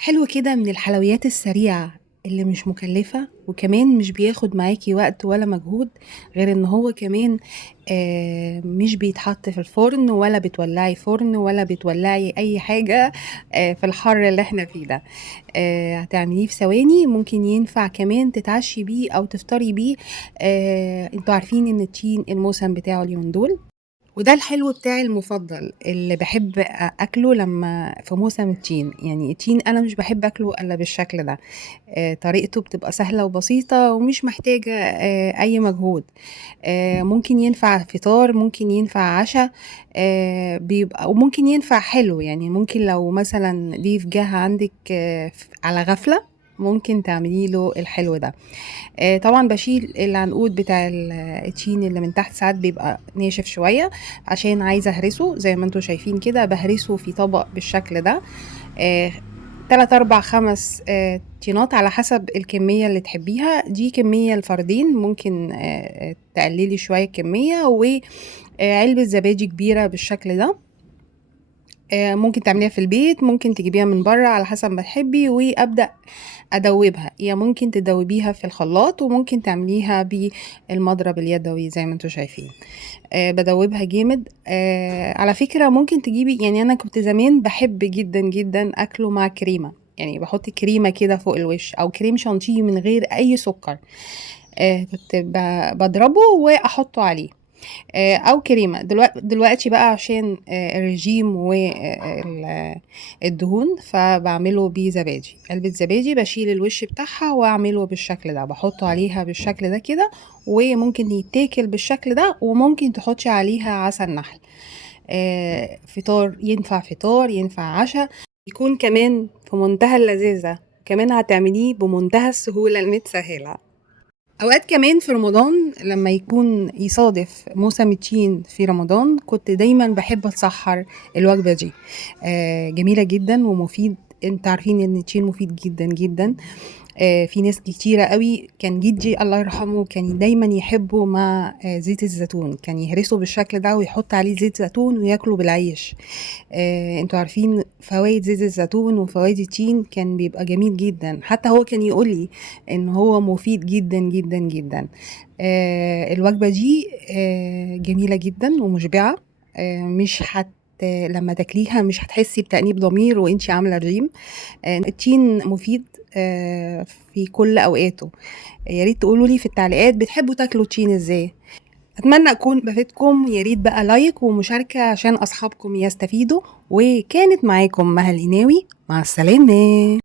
حلو كده من الحلويات السريعة اللي مش مكلفة وكمان مش بياخد معاكي وقت ولا مجهود، غير ان هو كمان مش بيتحط في الفرن ولا بتولعي فرن ولا بتولعي اي حاجة في الحر اللي احنا فيه ده. هتعمليه في ثواني، ممكن ينفع كمان تتعشي بيه او تفطري بيه. انتوا عارفين ان التين الموسم بتاعه اليومين دول، وده الحلو بتاعي المفضل اللي بحب اكله لما في موسم التين. يعني التين انا مش بحب اكله الا بالشكل ده. طريقته بتبقى سهلة وبسيطة ومش محتاجة اي مجهود. ممكن ينفع فطار، ممكن ينفع عشاء، بيبقى وممكن ينفع حلو. يعني ممكن لو مثلا ضيف جه عندك على غفلة، ممكن تعملي له الحلو ده. طبعا بشيل العنقود بتاع التين اللي من تحت، ساعات بيبقى ناشف شوية عشان عايزة اهرسه. زي ما انتوا شايفين كده بهرسه في طبق بالشكل ده. آه، 3 4 5 تينات على حسب الكمية اللي تحبيها. دي كمية الفردين، ممكن تقللي شوية الكمية. وعلبة زبادي كبيرة بالشكل ده. ممكن تعمليها في البيت، ممكن تجيبيها من بره على حسب ما تحبي. وابدا ادوبها، يا ممكن تدوبيها في الخلاط وممكن تعمليها بالمضرب اليدوي زي ما انتوا شايفين. بدوبها جامد. على فكرة ممكن تجيبي، يعني انا كنت زمان بحب جدا جدا اكله مع كريمة. يعني بحط كريمة كده فوق الوش او كريم شانتيه من غير اي سكر. كنت بضربه واحطه عليه. او كريمه. دلوقتي بقى عشان الرجيم والدهون، فبعمله بزبادي. علبه زبادي بشيل الوش بتاعها واعمله بالشكل ده، بحطه عليها بالشكل ده كده. وممكن يتاكل بالشكل ده، وممكن تحطي عليها عسل نحل. فطار ينفع، فطار ينفع عشاء، يكون كمان في منتهى اللذاذه. كمان هتعمليه بمنتهى السهوله المتسهله. اوقات كمان في رمضان لما يكون يصادف موسم التين في رمضان، كنت دايما بحب اتسحر الوجبة دي. جميلة جدا ومفيد. انت عارفين ان التين مفيد جدا جدا. في ناس كتيرة قوي، كان جدي الله يرحمه كان دايما يحبه مع زيت الزيتون. كان يهرسه بالشكل ده ويحط عليه زيت زيتون وياكله بالعيش. انتوا عارفين فوائد زيت الزيتون وفوائد التين، كان بيبقى جميل جدا. حتى هو كان يقولي ان هو مفيد جدا جدا جدا. الوجبة دي جميلة جدا ومشبعة. مش لما تاكليها مش هتحسي بتأنيب ضمير وانتي عاملة رجيم. التين مفيد في كل اوقاته. يا ريت تقولوا لي في التعليقات بتحبوا تاكلوا تين ازاي. اتمنى اكون بفيدكم. يا ريت بقى لايك ومشاركة عشان اصحابكم يستفيدوا. وكانت معاكم مها القناوي، مع السلامة.